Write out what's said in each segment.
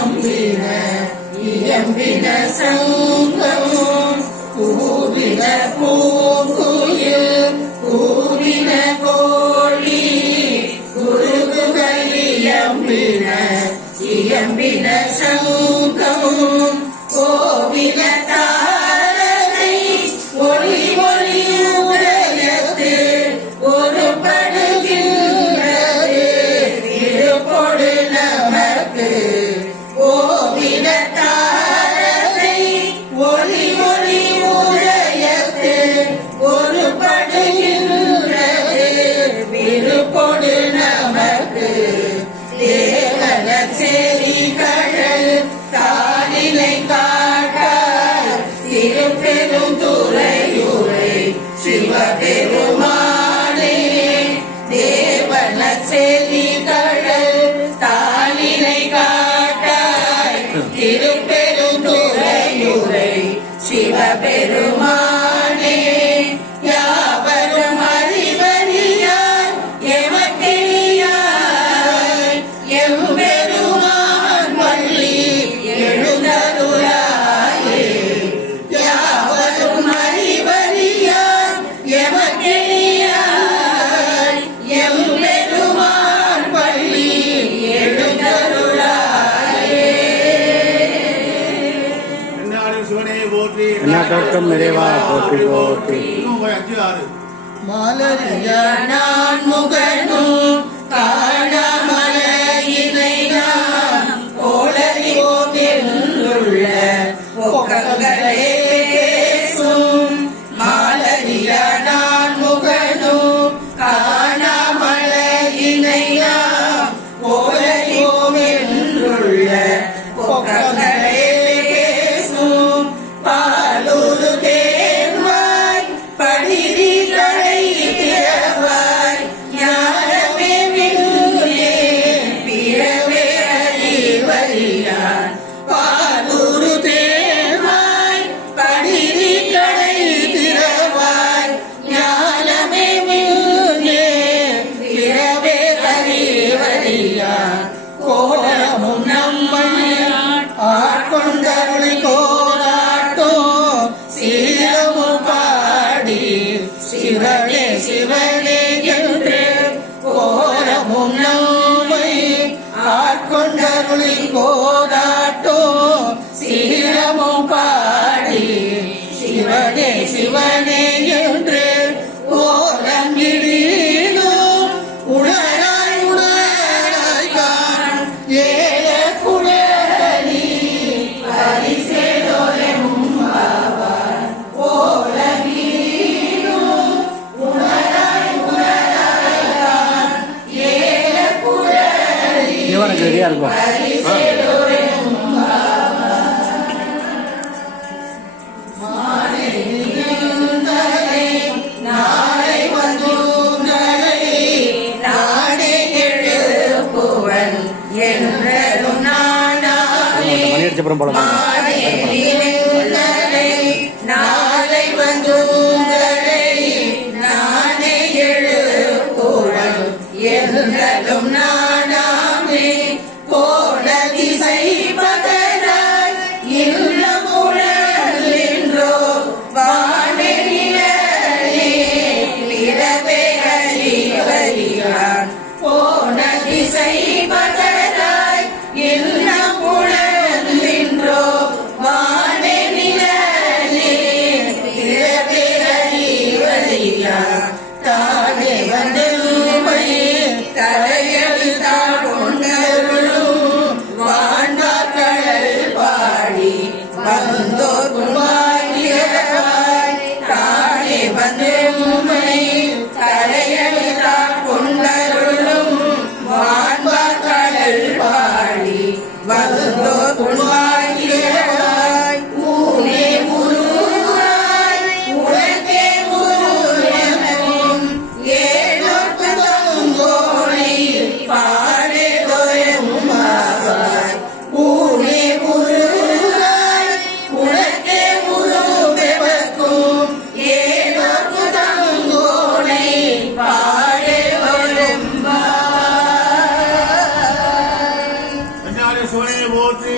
இயம்பின இயம்பின சங்கம் பூவின பூ தோட்டம் நிறைவா போற்றி போற்றி நான் முகனும் காணா சிவனே சிவனே என்று ஓரம் இடியிலோ உடலாய் உடலாய் காண் ஏழ குடலி பரிசேதோரே மும்பாவா ஓரம் இடியிலோ உடலாய் உடலாய் காண் ஏழ குடலி இவனுக்கு ரெடியா இருக்கும். காஞ்சிபுரம் போல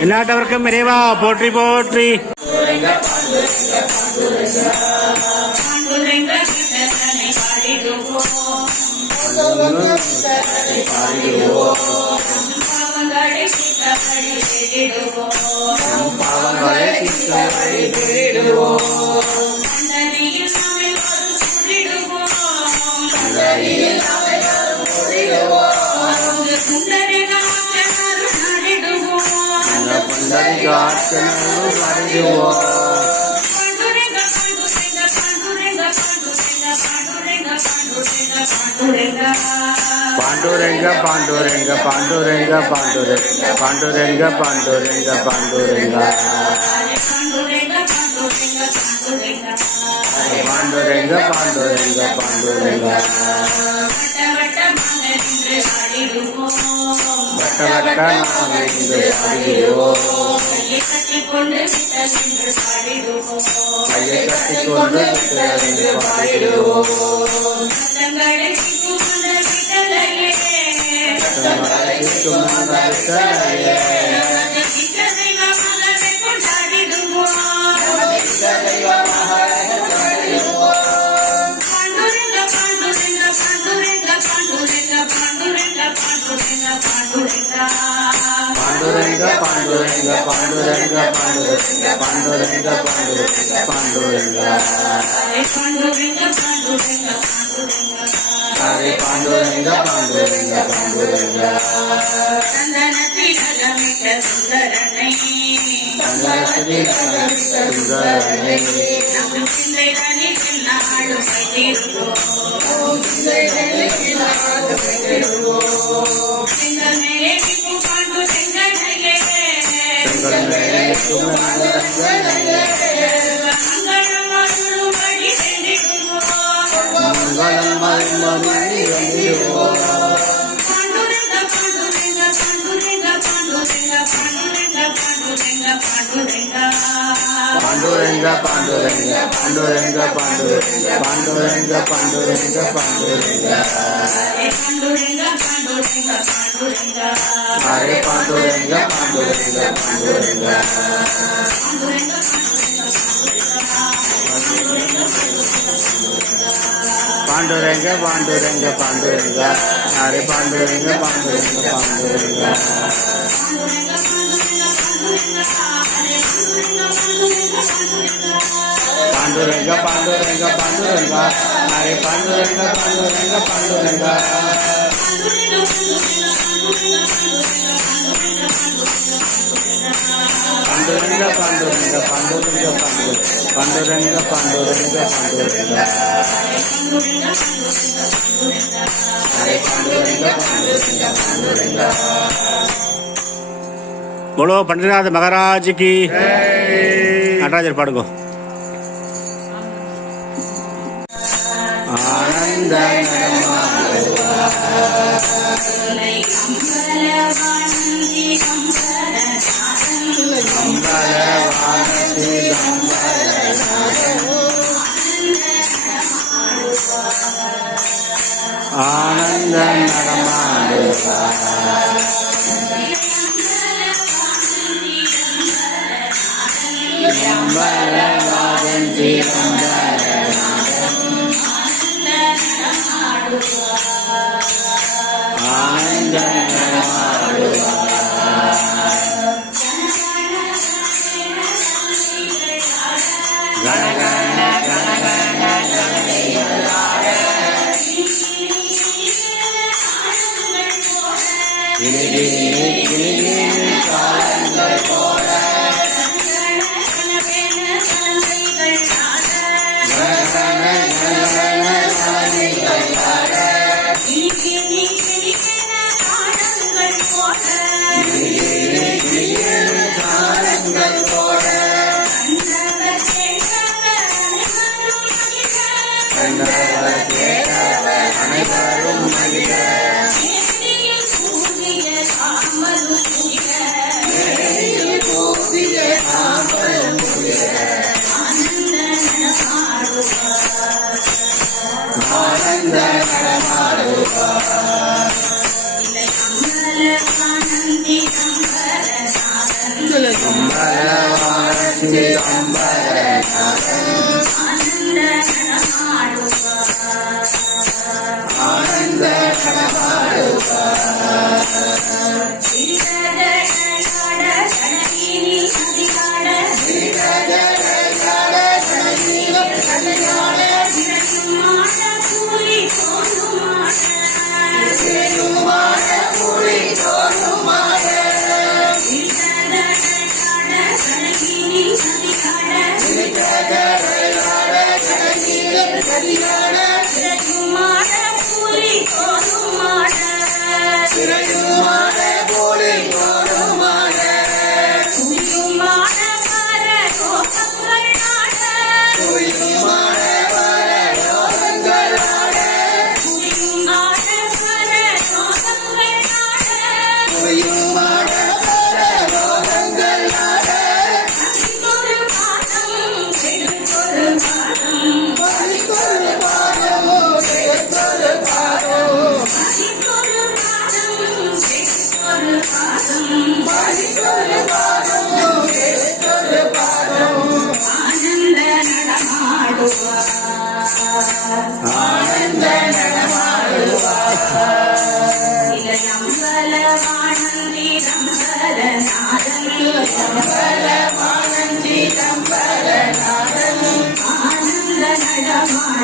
എല്ലാട്ടവർക്കും വരേവാ പോട്രി പോട്രി ും பாண்டுரங்க பாண்டுரங்க பாண்டுரங்க பாண்டுரங்க பாண்டுரங்க பாண்டுரங்க பாண்டுரங்க பாண்டுரங்க பாண்டுரங்க பாண்டுரங்க பாண்டுரங்க பாண்டுரங்க பாண்டுரங்க பாண்டுரங்க பாண்டுரங்க பாண்டுரங்க வட்டவட்டமாய்ந்து ஆடிடுவோம் கையை கட்டி கொண்டு పాండురంగ పాండురంగ పాండురంగ పాండురంగ పాండురంగ పాండురంగ పాండురంగ హరే పాండురంగ పాండురంగ పాండురంగ సుందరణై పండు నిండా పండు నిండా పండు నిండా పండు నిండా పండు నిండా पांडुरंग पांडुरंग पांडुरंग पांडुरंग पांडुरंग पांडुरंग पांडुरंग हरे पांडुरंग पांडुरंग पांडुरंग पांडुरंग पांडुरंग पांडुरंग हरे पांडुरंग पांडुरंग पांडुरंग பாண்டுரங்க பாண்டுரங்க பாண்டுரங்கா. அரே பாண்டுரங்க பாண்டுரங்க பாண்டுரங்கா. பாண்டுரங்க பாண்டுரங்க பாண்டுரங்க பாண்டு பாண்டுரங்க பாண்டுரங்க பாண்டுரங்க. பாண்டுரங்க பாண்டுரங்கா बोलो நடராஜர் பாடுங்கோ. ஆனந்த ஆனந்த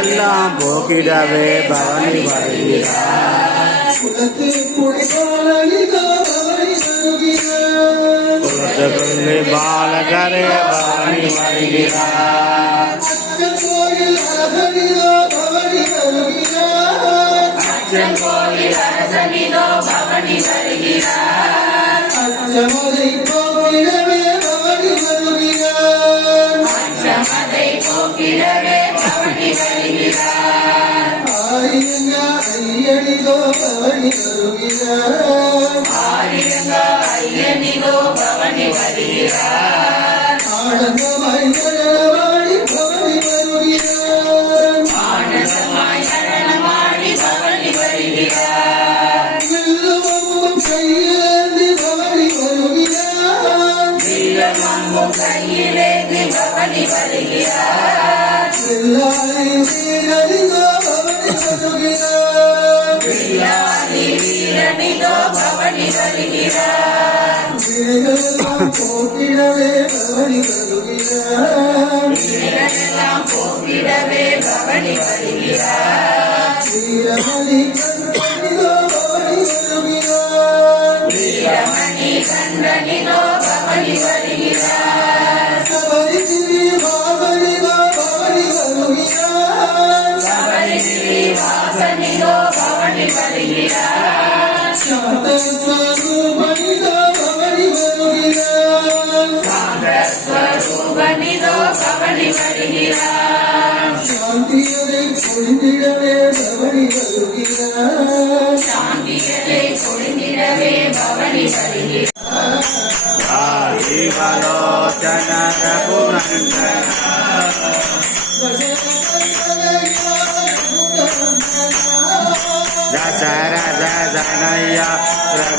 குறைகள் எல்லாம் போக்கிடவே பவனி வருகிறார் குலத்து குடிபாலனிதோ பவனி வருகிறார் குலத்துக்குள்ளே பாலகரே பவனி வருகிறார் கோயில் அரசனிதோ பவனி வருகிறார் அச்சமதை போக்கிடவே பவனி வருகிறார் ஆயிரங்க ஐயனிதோ பவனி வருகிறார் ஆனந்தமாய் நடனமாடி பவனி வருகிறார் வில்லுவம்பும் கையேந்தி பவனி வருகிறார் வில்லாளி வீரனிதோ பவனி வருகிறார் வீரர்களெல்லாம் போக்கிடவே பவனி வருகிறார் வீரமணி கண்ணிதோ பவனி வருகிறார் வருகிறார் சாந்த பவனி வருகிறார் சாந்தியரை பொழிந்திடவே பவனி வருகிறார்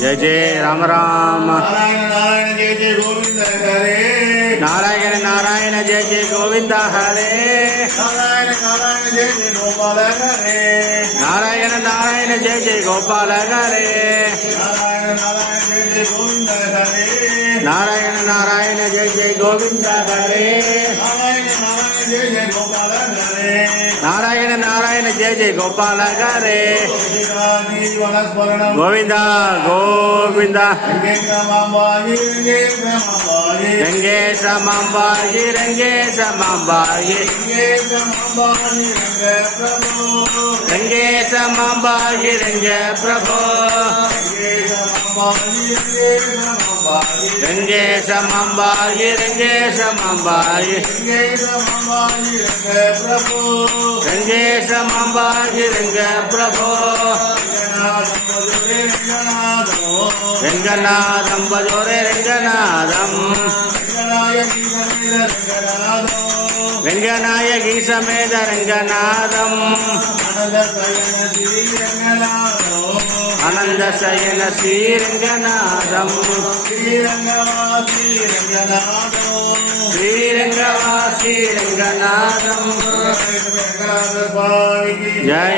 जय जय राम राम नारायण नारायण जय जय गोविंद हरे नारायण नारायण जय जय गोविन्द हरे नारायण नारायण जय जय गोपाल हरे नारायण नारायण जय जय गोपाल हरे नारायण नारायण जय जय गोविंद हरे नारायण नारायण जय जय गोविन्द हरे नारायण நாராயண நாராயண ஜெய ஜெய கோபாலகாரே. கோவிந்தா கோவிந்தா. ரங்கே சமம்பாயி ரங்கே சமம்பாயி ரங்கே சமம்பாயி ரங்க பிரபோ రంగేశమంబాయి రంగేశమంబాయి రంగేశమంబాయి రంగ ప్రభో. రంగనాథం. భజోరే రంగనాథం. రంగనాయ గీత మీద రంగనాథం. రంగనాథం. ఆనంద శయన శ్రీరంగనాథము శ్రీరంగవాసి రంగనాథము శ్రీరంగవాసి రంగనాథము జై.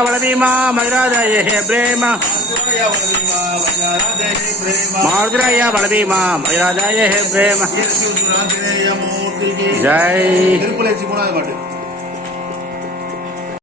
वरवीमा मधुराधय हे प्रेम मधुराय वरवीमा मधुराधय हे प्रेम जय